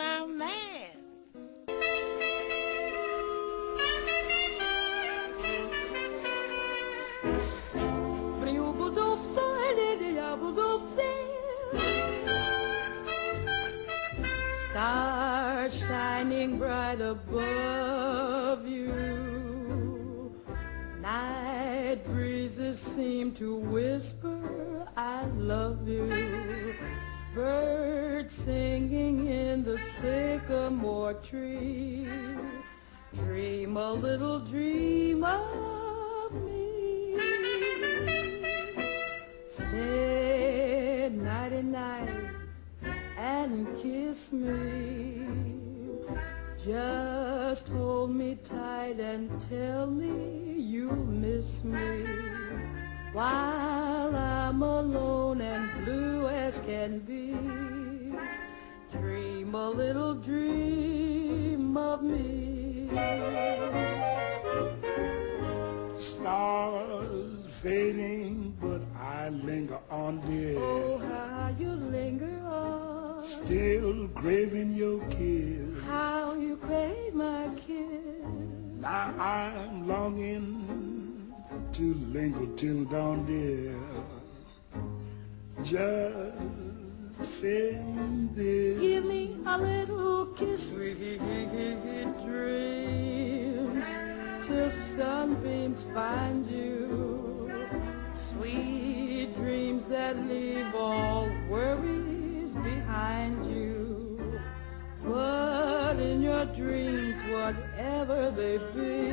my man. Stars shining bright above you. Night breezes seem to whisper, I love you. Birds singing in the sycamore tree. Dream a little dream of me. Say nighty-night and kiss me. Just hold me tight and tell me you miss me. While I'm alone and blue as can be, dream a little dream of me. Stars fading, but I linger on, dear. Oh, how you linger on. Still craving your kiss. How you crave my kiss. Now I'm longing to linger till dawn, dear. Just saying this. Give me a little kiss. Sweet dreams till sunbeams find you. Sweet dreams that leave all worries behind you. But in your dreams, whatever they be,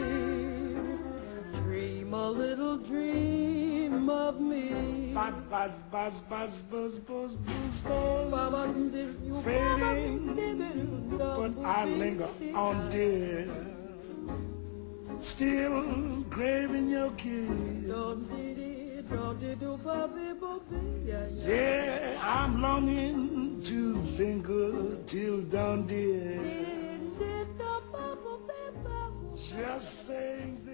dream a little dream of me. Buzz, buzz, buzz, buzz, buzz, buzz, buzz, buzz. Fading, but I linger on, dear. Still craving your kiss. Yeah, I'm longing to linger till dawn, dear. Just saying this.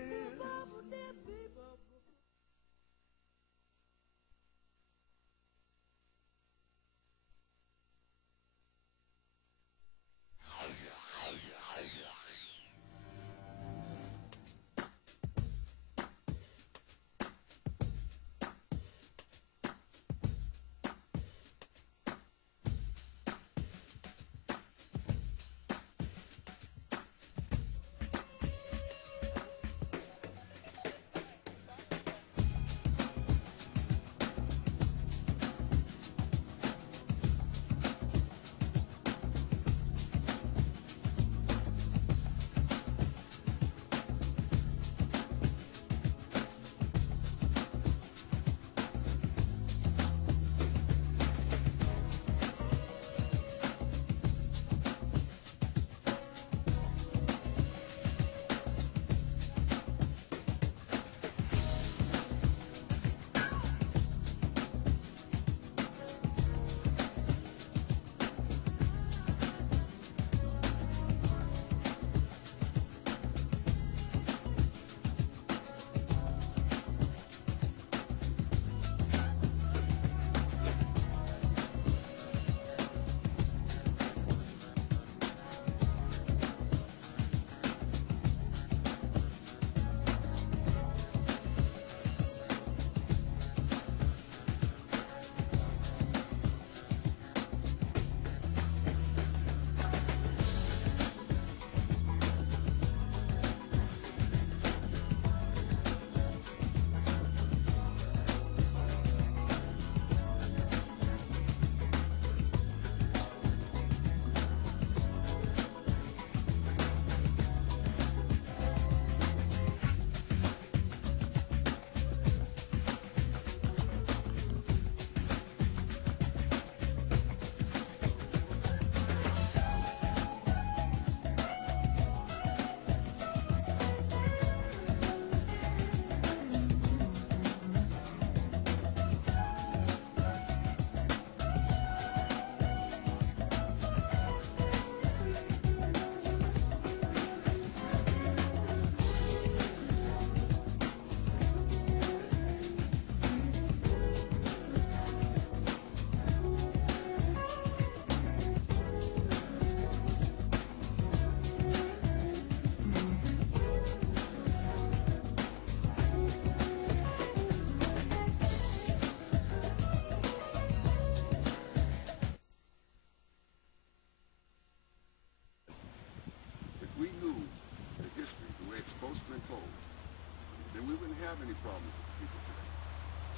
have any problems with people today,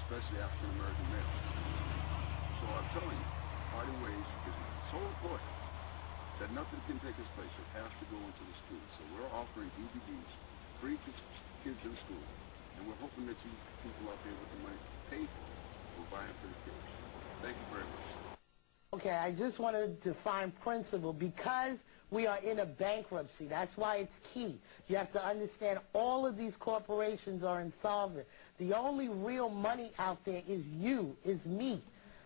especially African American males. So I'm telling you, Partingw Ways is so important that nothing can take its place. It has to go into the schools. So we're offering DVDs free to kids in school, and we're hoping that you people out there with the money pay for buying for the kids. Thank you very much. Okay, I just want to define principle because we are in a bankruptcy. That's why it's key. You have to understand all of these corporations are insolvent. The only real money out there is you, is me.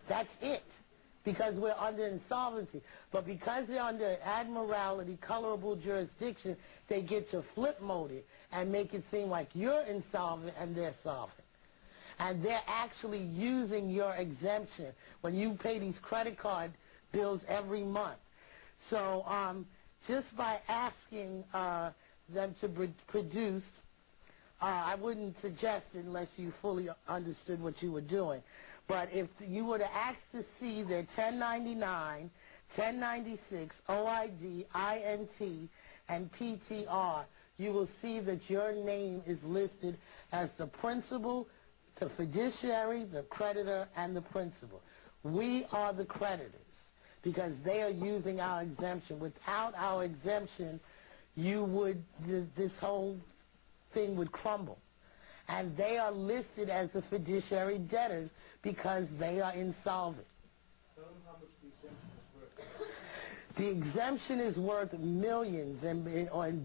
That's it. Because we're under insolvency. But because they're under admiralty, colorable jurisdiction, they get to flip mode it and make it seem like you're insolvent and they're solvent. And they're actually using your exemption when you pay these credit card bills every month. So just by asking them to produce, I wouldn't suggest it unless you fully understood what you were doing. But if you were to ask to see their 1099, 1096, OID, INT, and PTR, you will see that your name is listed as the principal, the fiduciary, the creditor, and the principal. We are the creditors because they are using our exemption. Without our exemption, this whole thing would crumble. And they are listed as the fiduciary debtors because they are insolvent. Tell them how much the exemption is worth. The exemption is worth millions and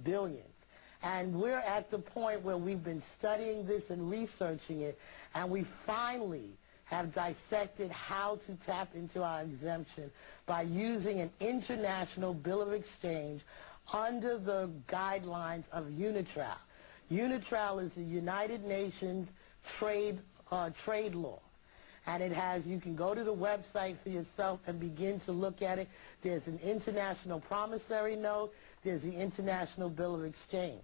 billions. And we're at the point where we've been studying this and researching it, and we finally have dissected how to tap into our exemption by using an international bill of exchange under the guidelines of UNITRAL. UNITRAL is the United Nations trade law. And it has, you can go to the website for yourself and begin to look at it. There's an international promissory note. There's the international bill of exchange.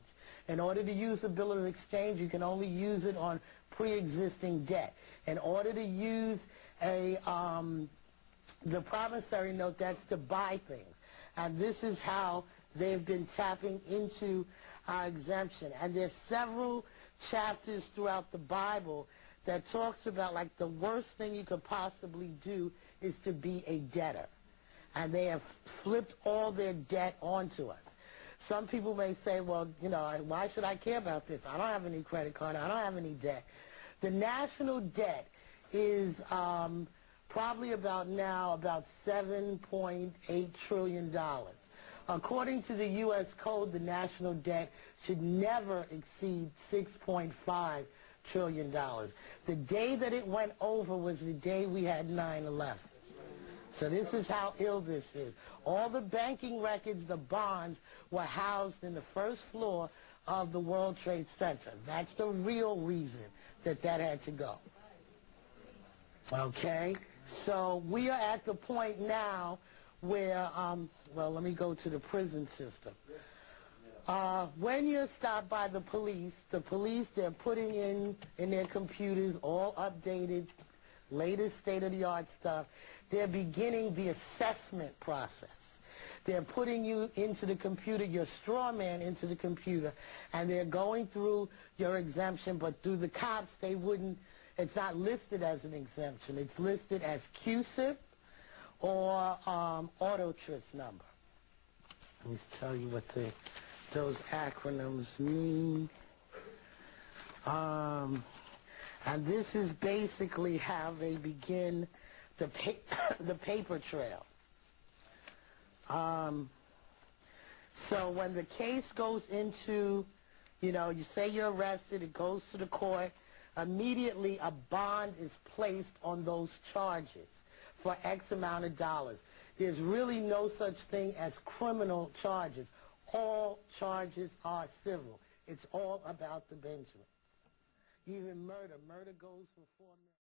In order to use the bill of exchange, you can only use it on pre-existing debt. In order to use the promissory note, that's to buy things. And this is how they've been tapping into our exemption. And there's several chapters throughout the Bible that talks about, like, the worst thing you could possibly do is to be a debtor. And they have flipped all their debt onto us. Some people may say, well, you know, why should I care about this? I don't have any credit card. I don't have any debt. The national debt is probably about $7.8 trillion. According to the U.S. Code, the national debt should never exceed $6.5 trillion. The day that it went over was the day we had 9/11. So this is how ill this is. All the banking records, the bonds, were housed in the first floor of the World Trade Center. That's the real reason that had to go. Okay? So we are at the point now where, well, let me go to the prison system. When you're stopped by the police, they're putting in their computers all updated, latest state-of-the-art stuff. They're beginning the assessment process. They're putting you into the computer, your straw man into the computer, and they're going through your exemption, but through the cops, they wouldn't, it's not listed as an exemption. It's listed as QSIP or auto tris number. Let me tell you what those acronyms mean. And this is basically how they begin the paper trail. So when the case goes into, you know, you say you're arrested, it goes to the court, immediately a bond is placed on those charges for X amount of dollars. There's really no such thing as criminal charges. All charges are civil. It's all about the Benjamins. Even murder goes for $4 million.